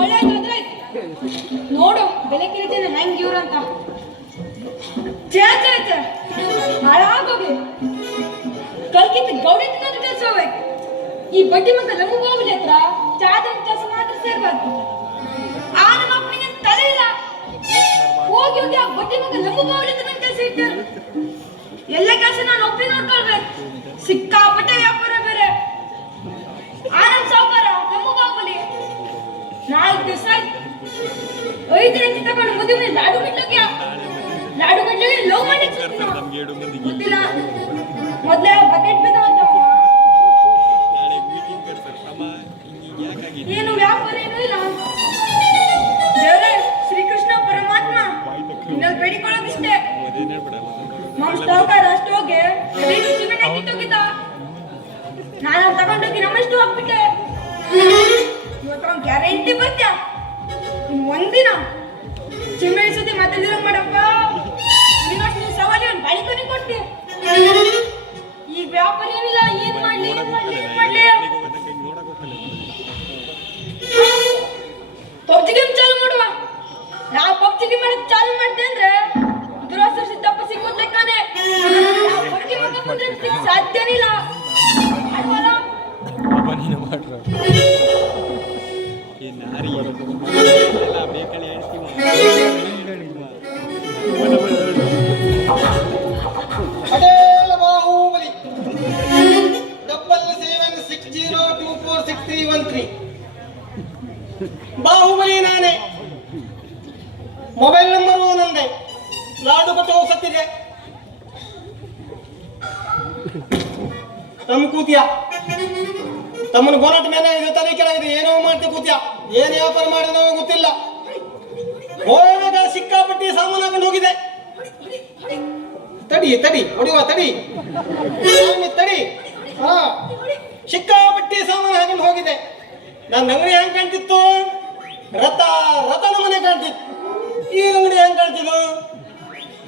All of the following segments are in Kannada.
ಒಳ್ಳೆದಾದ್ರೆ ನೋಡು ಬೆಲೆ ಕಿರಿತೇನೆ ಹೆಂಗ್ ಇವ್ರಂತ ಚೇ ಹಾಳಾಗೋಗ್ಲಿ ಕಲ್ಕಿತ್ತು ಗೌಡಿ ತಿನ್ನೋದು ಕೆಲಸ ಹೋಗ್ಬೇಕು. ಈ ಬಡ್ಡಿ ಮಗ ಲಂಬು ಬಾಬುಲಿ ಹತ್ರ ಚಾದ ಕೆಲಸ ಮಾತ್ರ ಸೇರ್ಬಾರ್ದು. ಆ ನಮ್ಮ ಅಪ್ಪನಿಗೆ ತಲೆ ಇಲ್ಲ. ಹೋಗಿ ಹೋಗಿ ಆ ಬಡ್ಡಿ ಮಗ ಲಂಬು ಬಾಬುಲಿ ಹತ್ರ ನನ್ನ ಕೆಲಸ ಇಟ್ಟಾರೆ. ಎಲ್ಲ ಕೆಲಸ ನಾನು ಒಪ್ಪಿ ನೋಡ್ಕೊಳ್ಬೇಕು. ಸಿಕ್ಕಾಪಟ್ಟೆ ವ್ಯಾಪಾರ ಬೇರೆ. ಆನಂದ್ ಸಾವುಕಾರ ಲಂಬು ಬಾಬುಲಿ 4 ದಿವಸ ಆಯ್ತು 5 ಗಂಟೆ ತಗೊಂಡು ಮದುವೆ ಲಾಡು ಬಿಡ್ಲಕ್ಕೆ ಲವ್ ಮಾಡಿ ಗೊತ್ತಿಲ್ಲ. ಮೊದ್ಲೇ ಬಕೆಟ್ ಬಿದ್ದಾವಂತ ಏನು ವ್ಯಾಪಾರ ಏನೂ ಇಲ್ಲ. ದೇವರೇ ಶ್ರೀಕೃಷ್ಣ ಪರಮಾತ್ಮ ನಿನ್ನಲ್ಲಿ ಬೇಡಿಕೊಳ್ಳೋದಿಷ್ಟೇ. ನಮ್ಮ ಸಾವುಕಾರ ಅಷ್ಟು ಹೋಗಿ ಸಿಮೆಂಟ್ ಹಾಕಿಟ್ಟೋಗಿದ್ದ. ನಾನು ತಗೊಂಡೋಗಿ ನಮ್ಮಷ್ಟು ಹಾಕ್ಬಿಟ್ಟೆ. ಇವತ್ತು ಅವ್ನು ಗ್ಯಾರಂಟಿ ಬರ್ತ್ಯಾ ಒಂದಿನ ಚಿಮ್ಮೆ ಸುದ್ದಿ ಮಾತಾಡಿರೋ ಮಾಡಪ್ಪ. ನೀನು ಸವಾಲಿ ಒಂದು ಬಾಳಿಕೊನೆ ಕೊಡ್ತಿ. ಈ ವ್ಯಾಪಾರ ಏನಿಲ್ಲ. ಏನ್ ಮಾಡ್ಲಿ ಪಬ್ಜಿ ಗೇಮ್ ಚಾಲು ಮಾಡುವ. ನಾವು ಪಬ್ಜಿ ಗೇಮ್ ಮಾಡಿ ಚಾಲು ಮಾಡ್ದೆ ಅಂದ್ರೆ ದುರಾಸರ ಸಿದ್ದಪ್ಪ ಸಿಕ್ಕೋತೆ ಕಾನೆ. ಪಬ್ಜಿ ಮಗ ಬಂದ್ರೆ ಸಾಧ್ಯನೇ ಇಲ್ಲ. ಅಲ್ವಲ್ಲ ನೀನು ಮಾಡ್ರ ಏನು ನಾರಿ ಎಲ್ಲ ಬೇಕಳಿ ಹೇಳ್ತೀವಿ. ಅಡೇಲ ಬಾಹುಬಲಿ 7760246313 ಬಾಹುಬಲಿ ನಾನೇ. ಮೊಬೈಲ್ ನಂಬರು ನಂದೆ. ಲಾಡು ಕೊಟ್ಟು ಹೋಗ್ಸತ್ತಿದೆ. ತಮ್ಮ ಕೂತಿಯ ತಮ್ಮನ ಬೋನಟ್ ಮೇಲೆ ತಲೆ ಕೆಳಗಿದೆ. ಏನೋ ಮಾಡ್ತಿ ಕೂತಿಯ. ಏನ್ ವ್ಯಾಪಾರ ಮಾಡಿದ ಗೊತ್ತಿಲ್ಲ. ಹೋಗುವಾಗ ಸಿಕ್ಕಾಪಟ್ಟಿ ಸಾಮಾನು ಹಾಕೊಂಡು ಹೋಗಿದೆ. ತಡಿ ಹೊಡಿಯುವ ತಡಿ. ಹಾ ಸಿಕ್ಕಾಪಟ್ಟಿ ಸಾಮಾನು ಹಾಕೊಂಡು ಹೋಗಿದೆ. ನನ್ನ ಅಂಗಡಿ ಹೆಂಗ್ ಕಾಣ್ತಿತ್ತು? ರಥನ ಮನೆ ಕಾಣ್ತಿತ್ತು. ಈ ಅಂಗಡಿ ಹೆಂಗ್ ಕಾಣ್ತಿದ್ದು?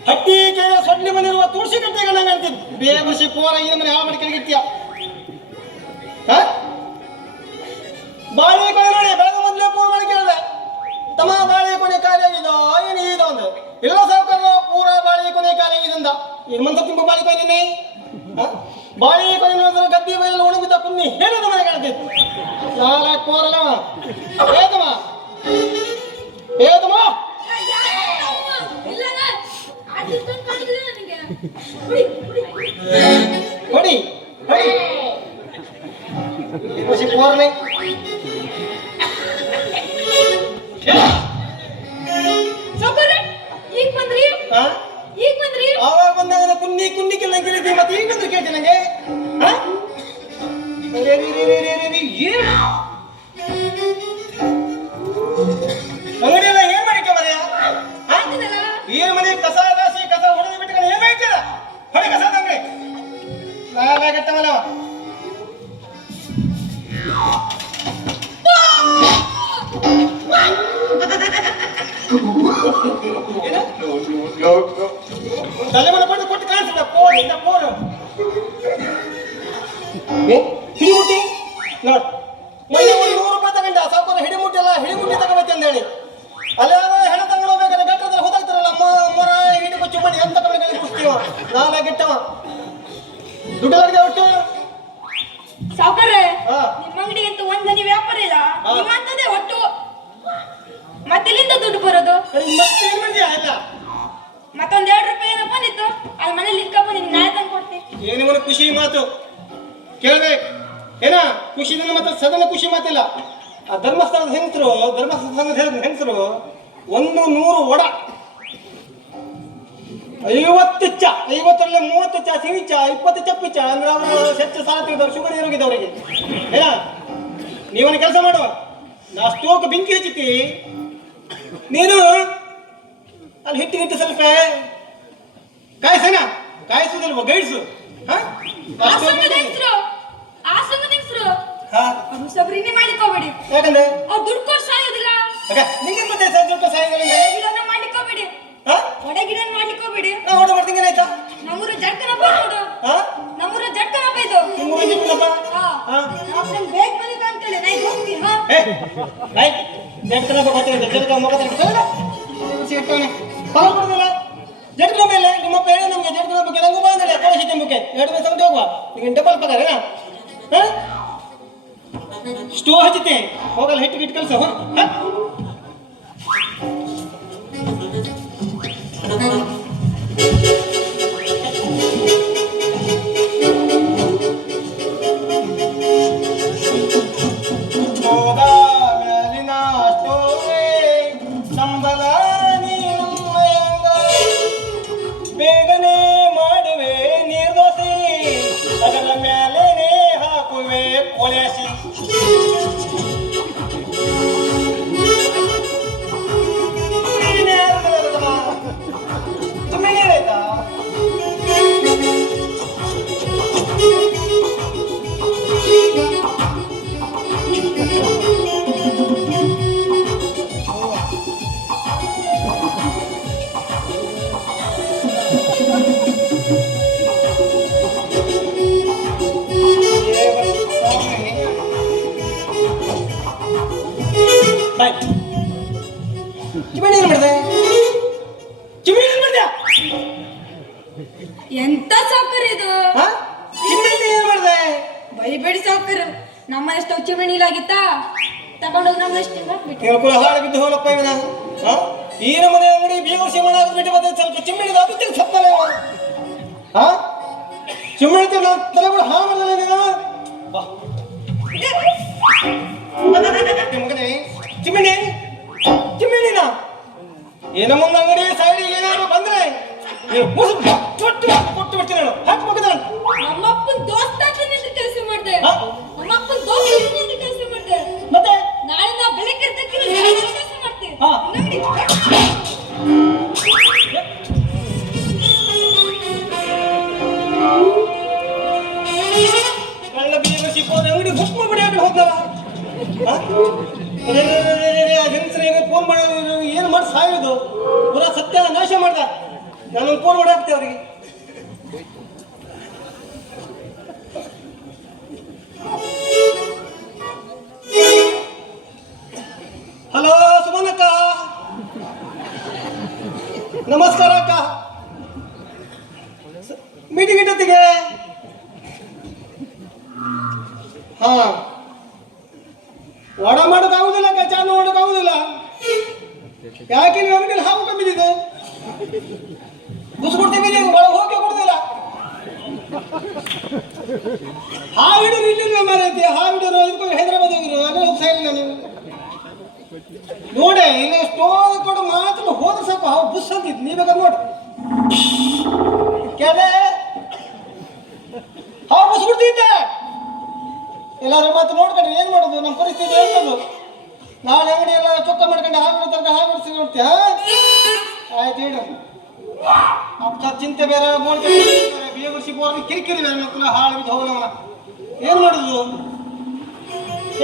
ಹಟ್ಟಿ ಕೇಳ ಸೊಡ್ಲಿ ಮನೆ ತುಳಸಿ ಕಟ್ಟೆಗಳನ್ನ ಕಾಣ್ತಿತ್ತು. ಬೇಬಸಿ ಪೋರ ಈ ಮನೆ ಹಾಳು ಮಾಡಿ ಕೆಳಗಿತ್ತೀಯ. ಬಾಳೆಕೊನೆ ನೋಡಿ ಬೆಳಗ್ಗೆ ಮೊದಲೇ ಫೋನ್ ಮಾಡಿ ಕೇಳಿದೆ. ತಮ್ಮ ಬಾಳೆಕೊನೆ ಖಾಲಿ ಆಗಿದೋ ಏನು ಇದು ಅಂದ. ಇಲ್ಲ ಸಾವುಕಾರ ಪೂರ ಬಾಳೆಕೊನೆ ಖಾಲಿ ಆಗಿದಂದ. ಏನು ಮಂತ ತುಂಬ ಬಾಳೆಕೊನೆ ಬಾಳೆಕೊನೆ ನೋಡಿದ್ರೆ ಗದ್ದಿ ಬೈಯಲ್ಲಿ ಒಣಗಿದ್ದ ಪುಣ್ಣಿ ಹೇಳೋದು ಮನೆ ಕಾಣ್ತಿತ್ತು. ನಾಲ್ಕು ಪೋರಲ್ಲ ಏತಮ್ಮ ಹೊಡಿ ಪೋರ್ನೆ ಆವಾಗ ಬಂದಾಗ ಕುಂಡಿಕೆಲ್ಲ ಕೇಳಿದ್ವಿ. ಮತ್ತೆ ಈಗ ಬಂದ್ರೆ ಕೇಳ್ತೀನಿ ನಂಗೆ ಅಂಗಡಿಯೆಲ್ಲ ಏನ್ ಮಾಡಿಕ ಮನೆಯ ಈ ಮನೆ ಕಸ ರಾಶಿ ಕಸ ಹೊಡೆದು ಬಿಟ್ಟು ಏನ್ ಮಾಡ್ತೀರ? ಹೊಡೆ ಕಸ ಅಂಗಡಿ ನಾಲಾಗಟ್ಟವಲ್ಲ. ತಲೆಮನೆ ಪಟ್ಟು ಕೊಟ್ಟು ಕಾಣಿಸಿದ ಪೋರು ಹಿಡಿಮುಟ್ಟಿ ನೋಡ್. ಮೊನ್ನೆ 100 ರೂಪಾಯಿ ತಗೊಂಡ ಸಾಕೋರ ಹಿಡಿಮುಟ್ಟಿ ಎಲ್ಲ ಹಿಡಿಮುಟ್ಟಿ ತಗೋಬೇಕು ಅಂತ ಹೇಳಿ ಅಲ್ಲ ಹೆಣ ತಗೊಂಡು ಹೋಗ್ಬೇಕಾದ್ರೆ ಗಟ್ಟದಲ್ಲಿ ಹೋದಾಗ್ತಾರಲ್ಲ ಮೊರ ಹಿಡಿ ಕೊಚ್ಚು ಮಾಡಿ ಎಂತ ತಗೊಂಡು ಕುಡಿಸ್ತೀವ. ನಾಲಾಗಿಟ್ಟವ ದುಡ್ಡು ಒಟ್ಟು ಸಾವುಕಾರ್ರೆ ನಿಮ್ಮ ಅಂಗಡಿ ಅಂತ ಒಂದನಿ ವ್ಯಾಪಾರ ಇಲ್ಲ. ನಿಮ್ಮಂತದೇ ಒಟ್ಟು ಮತ್ತೆಲ್ಲಿಂದ ದುಡ್ಡು ಬರೋದು? ಮತ್ತೇನ್ ಮಂದಿ ಆಯ್ತಾ? ಮತ್ತೊಂದ್ 2 ರೂಪಾಯಿ ಏನೋ ಬಂದಿತ್ತು ಅಲ್ಲಿ ಮನೇಲಿ ಇಟ್ಕೊಂಡ್ ನಿನ್ ನಾಳೆ ತಂದು ಕೊಡ್ತೀನಿ. ಏನೇನು ಖುಷಿ ಮಾತು ಕೇಳ್ಬೇಕು ಏನ ಖುಷಿ ಮತ್ತೆ ಸದನ ಖುಷಿ ಮಾತಿಲ್ಲ. ಆ ಧರ್ಮಸ್ಥಳದ ಹೆಂಗಸರು 100 ವಡ 50 ಚ 50ರಲ್ಲಿ 30 ಚ ಸಿಹಿ ಚ 20 ಚಪ್ಪಿ ಚ ಅಂದ್ರೆ ಅವರು ಹೆಚ್ಚು ಸಾಲ ತೆಗೆದವ್ರು ಶುಗರ್ ಇರೋಗಿದ್ದವರಿಗೆ ಏನ ನೀವೊಂದು ಕೆಲಸ ಮಾಡುವ. ನಾ ಸ್ಟೋಕ್ ಬೆಂಕಿ ಹಚ್ಚಿ ನೀನು ಅಲ್ಲಿ ಹಿಟ್ಟು ಸ್ವಲ್ಪ ಕಾಯಿಸೇನ ಕಾಯಿಸೋದಲ್ವ ಗೈಡ್ಸು. ಸಬ್ರಿನೇ ಮಾಡಿಕೋಬೇಡಿ. ಯಾಕಂದ್ರೆ ಅವ್ರು ದುಡ್ಡು ಕೊಟ್ಟು ಸಾಯೋದಿಲ್ಲ. ನಿಂಗೆ ಮತ್ತೆ ದುಡ್ಡು ಸಾಯೋದಿಲ್ಲ. ಮಾಡ್ಲಿಕ್ಕೋಬೇಡಿ. ಒಡೆ ಗಿಡ ಮಾಡ್ಲಿಕ್ಕೋಬೇಡಿ. ನಾ ಓಡ ಮಾಡ್ತೀನಿ ಆಯ್ತಾ? ನಮ್ಮೂರ ಜಟ್ಕನ ಬೈದು. ನಮ್ಮೂರ ಜಟ್ಕನ ಬೈದು. ನಿಮ್ಮೂರ ಜಟ್ಕನಪ್ಪ? ಹಾ. ನಾನು ಬೇಗ ಬಂದಿದ್ದ ಅಂತೇಳಿ ನಾ ಹೋಗ್ತೀನಿ. ಹಾ. ಏ ಜಡ್ಕನ ಗೊತ್ತಿಲ್ಲ ಜಡ್ಕ ಮುಖ ಸಿಗ್ತಾನೆ ಫಲ ಕೊಡುದಿಲ್ಲ ಜಡ್ಕನ ಮೇಲೆ ನಿಮ್ಮಪ್ಪ ಹೇಳಿ ನಮ್ಗೆ ಜಡ್ಕನ ಬಗ್ಗೆ ನಂಗೂ ಬಂದ್ರೆ ಕಳಿಸಿ ಕೆಂಬಕ್ಕೆ 2 ದಿವಸ ಸಮಯ ಹೋಗುವ ಈಗ ಡಬಲ್ ಪಗಾರ ಸ್ಟೋವ್ ಹಚ್ಚುತ್ತೆ ಹೋಗಲ್ಲ ಹಿಟ್ಟು ಗಿಟ್ಟು ಕಲ್ಸ ಬೇಗನೆ ಮಾಡುವೆ ನೀರ್ದೋಸೆ ಅದರ ಮೇಲೇನೆ ಹಾಕುವೆ ಕೊಳೆಸಿ ಸುಮ್ಮನೆ ಆಯ್ತಾ ಎಂತ ಸಾಕರ್ ಇದು ಬೈಬೇಡಿ ಸಾಕರ್ ನಮ್ಮ ಎಷ್ಟು ಚಿಮಣಿಲಾಗಿತ್ತಾ ತಗೊಂಡೋಗಿ ನಮ್ಮ ಎಷ್ಟು ಹಾಳು ಬಿದ್ದು ಹೋಲಪ್ಪ ಇವನ ಈ ನಮ್ಮನೆ ಅಂಗಡಿ ಬೀಗರ್ಸಿ ಮಾಡಾಗ ಬಿಟ್ಟು ಬಂದ ಸ್ವಲ್ಪ ಚಿಮ್ಮಿಣಿದ ಬಿದ್ದು ಸತ್ತಲ್ಲ ಚಿಮ್ಮಿಣಿ ತಲೆಗಳು ಹಾಳು ಮಾಡಲ್ಲ ನೀನು ಮಗನೇ ಚಿಮ್ಮಿಣಿ ಚಿಮ್ಮಿಣಿನ ಏನ ಮುಂದೆ ಅಂಗಡಿ ಸೈಡ್ ಏನಾದ್ರು ಬಂದ್ರೆ ಕೊಟ್ಟು ಬಿಡ್ತೀನಿ ನಾನು ಹಾಕ್ಬೇಕು ನಮ್ಮಪ್ಪನ ದೋಸ್ತ ಕೆಲಸ ಮಾಡಿದೆ ನಮ್ಮಪ್ಪನ ದೋಸ್ತ ಕೆಲಸ ಮಾಡಿದೆ ಮತ್ತೆ ನಾಳೆ ನಾ ಬೆಳಗ್ಗೆ ಕೆಲಸ ಮಾಡ್ತೇವೆ ನೋಡಿ ಕಳ್ಳ ಬೀಗ ಸಿಕ್ಕೋದ ಅಂಗಡಿ ಹುಷ್ಮ ಬಿಡಿ ಹಾಕಿ ಹೋಗ್ತಾರ ಹೆಂಗಸರಿಗೆ ಫೋನ್ ಮಾಡೋದು ಏನು ಮಾಡಿ ಸಾಯೋದು ಪುರ ಸತ್ಯ ನಾಶ ಮಾಡ್ದ ನಾನೊಂದು ಫೋನ್ ಮಾಡಿ ಹಾಕ್ತೆ ಅವರಿಗೆ ಹಲೋ ಸುಮನಕ್ಕ ನಮಸ್ಕಾರ ಅಕ್ಕ ಮೀಟಿಂಗ್ ಇಟ್ಟೊತ್ತಿಗೆ ಹಾ ವಡ ಮಾಡೋಕ್ಕಾಗುದಿಲ್ಲ ಅಕ್ಕ ಚಾನು ಮಾಡೋಕ್ಕಾಗುದಿಲ್ಲ ಯಾಕೆ ನೀವು ಅಂಗಡಿಯಲ್ಲಿ ಹಾವು ಕಮ್ಮಿದಿದೆ ಬುಸ್ಕೊಡ್ತೀವಿ ನೀವು ಒಳಗೆ ಹೋಗಿ ಕೊಡುದಿಲ್ಲ ಹಾವಿಡೋರು ಇಲ್ಲಿಲ್ಲ ಮಾರೈತಿ ಹಾವಿಡೋರು ಇದಕ್ಕೆ ಹೈದರಾಬಾದ್ ಹೋಗಿರು ಅದೇ ಹೋಗ್ತಾ ಇಲ್ಲ ನೀವು ನೋಡಿ ಇಲ್ಲಿ ಸ್ಟೋವ್ ಕೊಡು ಮಾತ್ರ ಹೋದ್ರೆ ಸಾಕು ಹಾವು ಬುಸ್ ಅಂತಿತ್ತು ನೀ ಬೇಕಾದ್ರೆ ನೋಡಿ ಕೆಲೆ ಹಾವು ಬುಸ್ಬಿಡ್ತಿದ್ದೆ ಎಲ್ಲಾದ್ರೂ ಮಾತು ನೋಡ್ಕೊಂಡ್ರೆ ಏನ್ ಮಾಡೋದು ನಮ್ಮ ಪರಿಸ್ಥಿತಿ ಹೇಳ್ತದು ನಾಳೆ ಅಂಗಡಿ ಎಲ್ಲ ಚೊಕ್ಕ ಮಾಡ್ಕೊಂಡು ಹಾವಿಡೋ ತನಕ ಹಾವಿಡಿಸಿ ನೋಡ್ತೀಯ ಆಯ್ತು ಹೇಳು ಅಪ್ಪ ಚಿಂತೆ ಬೇರೆ ನೋಡ್ತೀವಿ ಬೇಗುರ್ಸಿ ಬೋರ್ಗೆ ಕಿರಿಕಿರಿ ಬೇರೆ ಮಕ್ಕಳು ಹಾಳು ಬಿದ್ದು ಹೋಗಲವನ ಏನು ಮಾಡುದು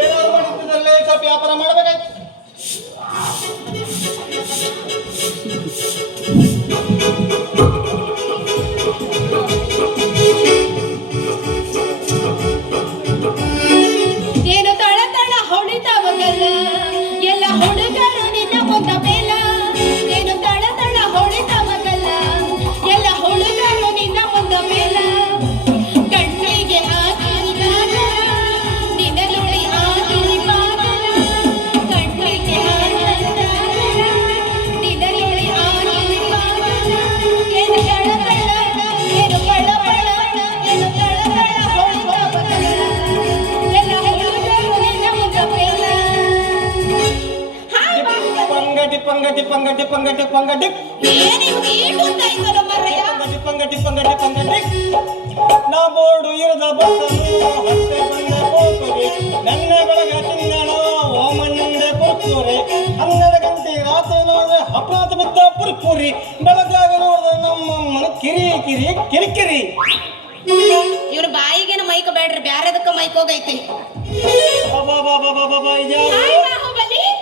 ಏನಾದ್ರು ಮಾಡಿದ್ದಲ್ಲೇ ಸ್ವಲ್ಪ ವ್ಯಾಪಾರ ಮಾಡಬೇಕಾಯ್ತು ಏನು ತಳ ತಳ ಹೊಡಿತಾವಲ್ಲ ಎಲ್ಲ ಹುಡುಗರು ನಿನ್ನ ಕೊಂದ ಬೇಲ ಏನು ತಳ ತಳ ಹೊಡಿತಾವಲ್ಲ ಎಲ್ಲ ಹುಡುಗರು ನಿನ್ನ ಕೊಂದ ಬೇಲ ಕಣ್ಣಿಗೆ ಹಾಕಿದಾಗ ನಿನ್ನ ನುಡಿ ಆಗಿ ಪಾಗಲ ಕಣ್ಣಿಗೆ ಹಾಕಿದಾಗ ನಿನ್ನ ನುಡಿ ಆಗಿ ಪಾಗಲ ಏನು ತಳ ತಳ ಏನು ಪಳ ಪಳ ಏನು ತಳ ತಳ ಹೊಡಿತಾವಲ್ಲ ಎಲ್ಲ ಹುಡುಗರು ನಿನ್ನ ಕೊಂದ ಬೇಲ ಪಂಗಟಿ ಪಂಗಟಿ ಪಂಗಟಿ ಪಂಗಟಿ ಏನಿದು ಈಟು ಅಂತ ಇದ್ದಲ್ಲ ಮರ್ರಯ್ಯ ಪಂಗಟಿ ಪಂಗಟಿ ಪಂಗಟಿ ನಾ ಬೋರ್ಡು ಇರದ ಬಸ್ಸನ್ನು ಹತ್ತೆ ಬಂದ ಹೋಗುರಿ ನನ್ನ ಬೆಳಗ ತಿಂದಣ ಓಮಣ್ಣಂದೆ ಕೊಡ್ತೂರಿ 12 ಗಂಟೆ ರಾತ್ರಿ ನೋಡಿದ್ರೆ ಹಪ್ರಾತ ಬಿದ್ದ ಪುರ್ಪುರಿ ಬೆಳಗಾಗ ನೋಡಿದ್ರೆ ನಮ್ಮಮ್ಮನ ಕಿರಿ ಕಿರಿ ಕಿರಿಕಿರಿ ಇವ್ರ ಬಾಯಿಗೇನ ಮೈಕ ಬೇಡ್ರಿ ಬ್ಯಾರೆದಕ್ಕ ಮೈಕ್ ಹೋಗೈತಿ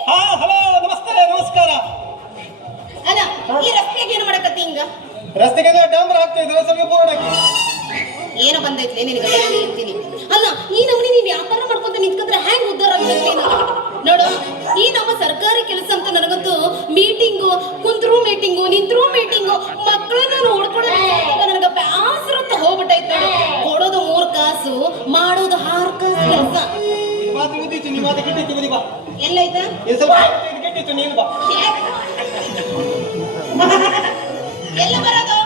ಹಾ ಹಲೋ ನಮಸ್ಕಾರ ನಮಸ್ಕಾರ ಅಲ್ಲ ಈ ರಸ್ತೆಗೆ ಏನ್ ಮಾಡಕತ್ತಿ ಹಿಂಗ ರಸ್ತೆಗೆ ಡಾಂಬರ್ ಹಾಕ್ತಾ ಇದ್ರೆ ಸ್ವಲ್ಪ ಬೋರ್ಡ್ ಹಾಕಿ ಏನು ಬಂದೈತಿ ನಿನಗೆ ಹೇಳ್ತೀನಿ ಅಲ್ಲ ಈ ನಮೂನಿ ನೀನ್ ವ್ಯಾಪಾರ ಮಾಡ್ಕೊಂತ ನಿಂತ್ಕೊಂಡ್ರೆ ಹ್ಯಾಂಗ್ ಉದ್ದಾರ ಆಗ್ತೈತಿ ನೋಡು ಈ ನಮ್ಮ ಸರ್ಕಾರಿ ಕೆಲಸ ಅಂತ ನನಗಂತೂ ಮೀಟಿಂಗು ಕುಂತ್ರು ಮೀಟಿಂಗು ನಿಂತ್ರು ಮೀಟಿಂಗು ಮಕ್ಕಳನ್ನ ನೋಡ್ಕೊಳ್ಳೋದು ನನಗೆ ಬ್ಯಾಸರತ್ತ ಹೋಗ್ಬಿಟ್ಟೈತೆ ನೋಡಿ. ಕೊಡೋದು 3 ಕಾಸು ಮಾಡೋದು 6 ಕಾಸು ಕೆಲಸ. ಮಾತು ಮುಗಿತು, ನಿಮ್ಮ ಮಾತು ಕೆಟ್ಟಿತ್ತು, ಬದಿ ಬಾ. ಎಲ್ಲೈತಾ ಇದು ಸ್ವಲ್ಪ ಇದು ಕೆಟ್ಟಿತ್ತು, ನೀನು ಬಾ. ಎಲ್ಲ ಬರೋದು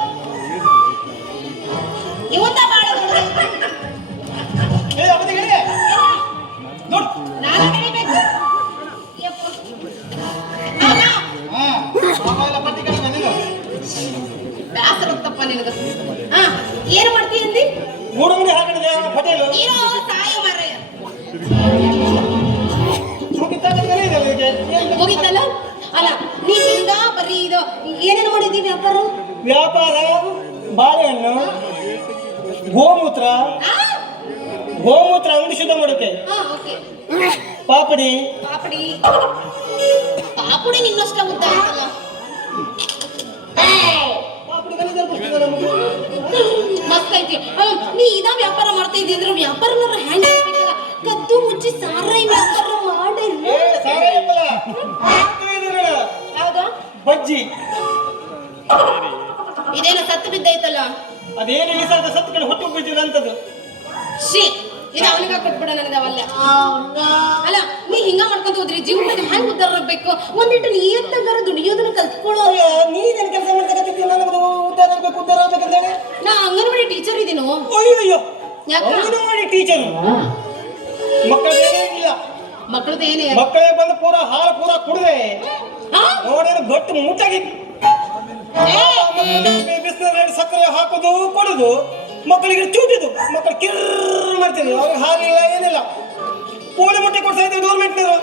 ಇವಂತ ಮಾಡೋದು ಏ, ಅವತ್ತು ಹೇಳಿ. ನೋಡು. ನಾನು ಕಡಿಬೇಕು. ಹಾ, ಆಮೇಲೆ ಪಟ್ಟಿ ಕಡೆ ಬಂದಿಲ್ಲ. ಬ್ಯಾಸರತ್ತಪ್ಪ ನಿನಗ. ಹಾ, ಏನು ಮಾಡ್ತೀಯ ಅಂದಿ? ಗೂಡಂಗಡಿ ಹಾಕೊಂಡಿದೆ ಪಟೇಲು. ನೀನು ಸಾಯೋ ಮಾರಾಯ. ಮುಗಿತಾಗಲೇ ಇದೆ ಅವರಿಗೆ. ಮುಗಿತಲ್ಲ ಅಲ್ಲ, ನೀವಿಂದ ಬರೀ ಇದು ಏನೇನು ಮಾಡಿದಿ ವ್ಯಾಪಾರ? ವ್ಯಾಪಾರ ಬಾಳೆಹಣ್ಣು, ಗೋಮೂತ್ರ, ಅಂಗಡಿ ಶುದ್ಧ ಮಾಡೋಕೆ, ಓಕೆ. ಪಾಪಡಿ, ಪಾಪಡಿ ಪಾಪುಡಿ ನಿನ್ನಷ್ಟ ಉದ್ದ ಆಯ್ತಲ್ಲ. ಪಾಪಡಿ ಗಲೀಜಲ್ಲಿ ಬಿಡ್ತಿದೆ ನಮಗೆ. ಮಸ್ತ್ ಐತಿ. ನೀ ಇದ ವ್ಯಾಪಾರ ಮಾಡ್ತಾ ಇದ್ದಿ ಅಂದ್ರೆ ವ್ಯಾಪಾರನ ಹ್ಯಾಂಡ್ ಮಾಡ್ಬೇಕಲ್ಲ. ಕದ್ದು ಮುಚ್ಚಿ ಸಾರಾಯಿ ವ್ಯಾಪಾರ ಮಾಡಿ. ಏ, ಸಾರೇ ಇಪ್ಪಲ್ಲ. ಇದು ನೋಡು. ಹೌದಾ? ಬಜ್ಜಿ. ಇದೇನ ಸತ್ತು ಬಿದ್ದೈತಲ್ಲ. ಅದೇನು ಈ ಸಾಲ ಸತ್ತು ಕಡೆ ಹೊಟ್ಟು ಬಿದ್ದಿಲ್ಲ ಅಂತದ್ದು. ಶಿ ಇದು ಅವನಿಗ ಕೊಟ್ಬಿಡ ನನಗೆ ಅವಲ್ಲ. ಅಲ್ಲ, ನೀ ಹಿಂಗ ಮಾಡ್ಕೊಂತ ಹೋದ್ರಿ ಜೀವನದಾಗ ಹೆಂಗ್ ಉದ್ದಾರ ಆಗ್ಬೇಕು? ಒಂದಿಟ್ಟು ನಿಯತ್ತಾಗಾರ ದುಡಿಯೋದನ್ನ ಕಲ್ತ್ಕೊಳ್ಳೋ. ನೀನೇನು ಕೆಲಸ ಮಾಡ್ತಕ್ಕಂಥದ್ದು? ನನಗೆ ಉದ್ದಾರ ಆಗ್ಬೇಕಂತ ಹೇಳಿ ನಾ ಅಂಗನವಾಡಿ ಟೀಚರ್ ಇದೀನೋ. ಅಯ್ಯೋ, ಯಾಕ? ಅಂಗನವಾಡಿ ಟೀಚರು. ಮಕ್ಕಳೇನೇ ಇಲ್ಲ. ಮಕ್ಕಳದ ಏನೇ ಮಕ್ಕಳೇ ಬಂದು ಪೂರ ಹಾಲು ಪೂರ ಕುಡ್ದೆ ಹಾ? ನೋಡೇನು ಗಟ್ಟು ಮುಟ್ಟಾಗಿ ಬಿಸಿಲು ಸಕ್ಕರೆ ಹಾಕೋದು ಕೊಡೋದು, ಮಕ್ಕಳಿಗೆ ಚೂಟಿದು, ಮಕ್ಕಳು ಕಿರ್ರ್ ಮಾಡ್ತಿದ್ರು. ಅವ್ರಿಗೆ ಹಾಲಿಲ್ಲ ಏನಿಲ್ಲ. ಕೋಳಿ ಮೊಟ್ಟೆ ಕೊಡ್ತಾ ಇದ್ದೀವಿ ಗೌರ್ಮೆಂಟ್ನವರು.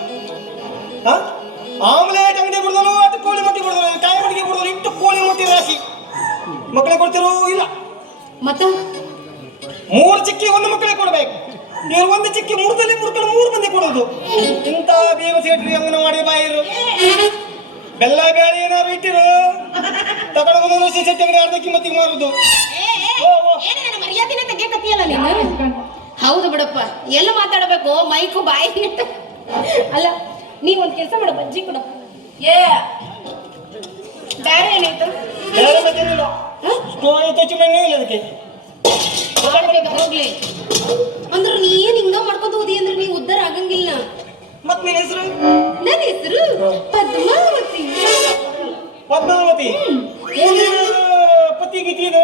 ಆಮ್ಲೆಟ್ ಅಂಗಡಿ ಕೊಡ್ದಲು, ಅದು ಕೋಳಿ ಮೊಟ್ಟೆ ಕೊಡ್ದಲು, ಕಾಯಿ ಮಡಿಗೆ ಕೊಡ್ದಲು, ಇಟ್ಟು ಕೋಳಿ ಮೊಟ್ಟೆ ರಾಶಿ ಮಕ್ಕಳಿಗೆ ಕೊಡ್ತಿರೋ ಇಲ್ಲ. ಮತ್ತ 3 ಚಿಕ್ಕಿ 1 ಮಕ್ಕಳಿಗೆ ಕೊಡ್ಬೇಕು. ಇವ್ರು 1 ಚಿಕ್ಕಿ 3 ಮಂದಿ ಕೊಡೋದು. ಇಂಥ ಬೇವ ಸೇಟ್ರಿ ಅಂಗನವಾಡಿ ಬಾಯಿರು. ಬೆಲ್ಲ ಬೇಳೆ ಏನಾದ್ರು ಇಟ್ಟಿರು ತಗೊಂಡು ರುಚಿ ಸೆಟ್ಟಿಗೆ ಅರ್ಧ ಕಿಮ್ಮತ್ತಿಗೆ ಮಾರುದು. ಏನ ನನ್ನ ಮರ್ಯಾದಿನ ತೆಗಿಯಕತ್ತೀಯಲ್ಲ ನೀನು. ಹೌದು ಬಿಡಪ್ಪ, ಎಲ್ಲ ಮಾತಾಡಬೇಕು ಮೈಕು ಬಾಯಿ ಅಲ್ಲ, ನೀವ್ ಒಂದ್ ಕೆಲಸ ಮಾಡು, ಬಜ್ಜಿ ಕೊಡು. ಬೇರೆ ಏನಾಯ್ತು? ಬೇರೆ ಮತ್ತೇನಿಲ್ಲ. ಸ್ಟೋವ್ ತೊಚ್ಚಿ ಮಣ್ಣು ಇಲ್ಲ ಅದಕ್ಕೆ. ಬೇಗ ಹೋಗ್ಲಿ ಅಂದ್ರ ನೀ ಏನ್ ಹಿಂಗ ಮಾಡ್ಕೊಂತ ಹೋದಿ ಅಂದ್ರೆ ನೀ ಉದ್ದಾರ ಆಗಂಗಿಲ್ಲ. ಮತ್ ನಿನ್ನ ಹೆಸರು? ನನ್ನ ಹೆಸರು ಪದ್ಮಾವತಿ. ಪದ್ಮಾವತಿ. ಪತಿ ಗೀತಿ ಇದೆ.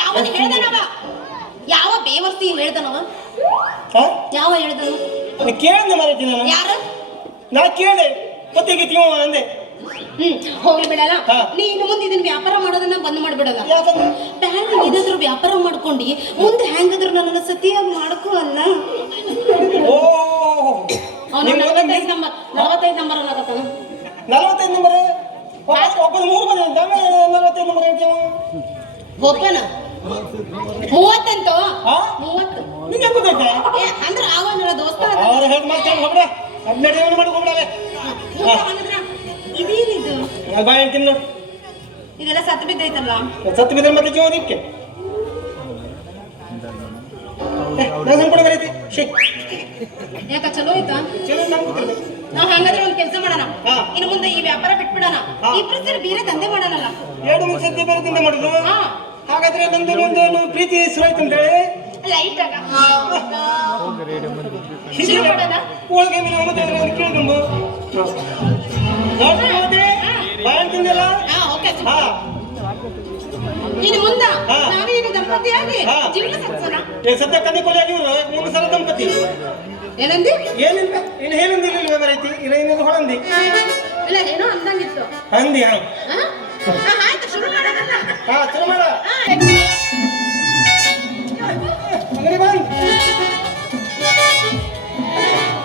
ಯಾವನ್ ಹೇಳ್ದನವ? ಯಾವ ಬೇವರ್ತಿ ಹೇಳ್ದನವ? ಯಾವ ಹೇಳ್ದನು? ಕೇಳಿದ್ದೆ ಮಾರೈತಿ ನಾನು. ಯಾರು? ನಾ ಕೇಳಿದೆ ಪತಿ ಗೀತಿ ಅಂದೆ. ಹೋಗ್ಲಿ ಬಿಡಲ್ಲ. ಹಾ. ನೀನು ಮುಂದೆ ಇದನ್ನ ವ್ಯಾಪಾರ ಮಾಡೋದನ್ನ ಬಂದ್ ಮಾಡ್ಬಿಡಲ್ಲ. ಯಾಕಂದ್ರೆ ಬ್ಯಾಡ, ಏನಾದ್ರು ವ್ಯಾಪಾರ ಮಾಡ್ಕೊಂಡು ಮುಂದೆ ಹೆಂಗಾದ್ರು ನನ್ನನ್ನ ಸತಿಯಾಗಿ ಮಾಡ್ಕೋ ಅಲ್ಲ. ಓ, ಅವನು 45 ನಂಬರ್ ಅನ್ನಕತ್ತಾನ. 45 ನಂಬರ್ ಒಬ್ಬರು 3 ಬಂದ 45 ನಂಬರ್ ಹೇಳ್ತೀವ. ಒಬ್ಬನ 30 ಅಂತೋ. ಹಾ? 30 ನಿಂಗೆ ಗೊತ್ತೈತೆ? ಅಂದ್ರ ಅವ ನನ್ನ ದೋಸ್ತ. ಅವ್ರ ಹೇಳಿ ಮಾಡ್ಕೊಂಡು ಹೋಗ್ಬಿಡ. 12 ಮಾಡಿ ಹೋಗ್ಬಿಡಲೆ. ಇದೇನಿದು? ಬಾಯಿ ತಿನ್ನು. ಇದೆಲ್ಲ ಸತ್ತು ಬಿದ್ದೈತಲ್ಲ. ಸತ್ತು ಬಿದ್ದರೆ ಮತ್ತೆ ಜೀವನಕ್ಕೆ ನಾನು ಕೂಡ ಬರೈತಿ. ಶೇ, ಯಾಕ ಚಲೋ ಆಯ್ತಾ? ಚಲೋ ನಂಗೆ ಗೊತ್ತಿಲ್ಲ. ನಾವ್ ಹಂಗಾದ್ರೆ ಒಂದ್ ಕೆಲಸ ಮಾಡೋಣ. ಹಾ. ಇನ್ನು ಮುಂದೆ ಈ ವ್ಯಾಪಾರ ಬಿಟ್ಬಿಡೋಣ. ಹಾ. ಇಬ್ರು ಸೇರಿ ಬೇರೆ ದಂಧೆ ಮಾಡೋಣಲ್ಲ. 2 ಸದ್ಯ ಬೇರೆ ತಿಂದ ಮಾಡುದು. ಹಾ, ಹಾಗಾದ್ರೆ ನಂದು ಪ್ರೀತಿ ಶುರುವಾಯ್ತು ಅಂತ ಹೇಳಿ ಲೈಟ್ ಆಗ ಶುರು ಮಾಡೋಣ. ಹೋಳಿಗೆ ಮೇಲೆ ಮತ್ತೆ ಕೇಳಿದಂಬು ಬಾಯಿ ತಿಂದಿಲ್ಲ. ಹಾ, ಓಕೆ. ಹಾ, ಇನ್ನು ಮುಂದ ಹಾ. ನಾವೇನು ದಂಪತಿಯಾಗಿ ಹಾ. ಜೀವನ ಸಾಗಿಸೋಣ. ಸದ್ಯ ಕನ್ನಿ ಕೊಲೆ ಆಗಿವ್ರು 3 ಸಲ ದಂಪತಿ. ಏನಂದಿ? ಏನಿಲ್ಲ, ಇನ್ನು ಹೇಳೊಂದಿಲ್ಲ ಬರೈತಿ. ಇಲ್ಲ ಏನಿದು ಹೊಳಂದಿ ಇಲ್ಲ, ಏನೋ ಅಂದಂಗಿತ್ತು. ಅಂದಿ. ಹಾ, ಆಯ್ತು, ಶುರು ಮಾಡೋಣ. ಹಾ, ಶುರು ಮಾಡ. ಹಾ,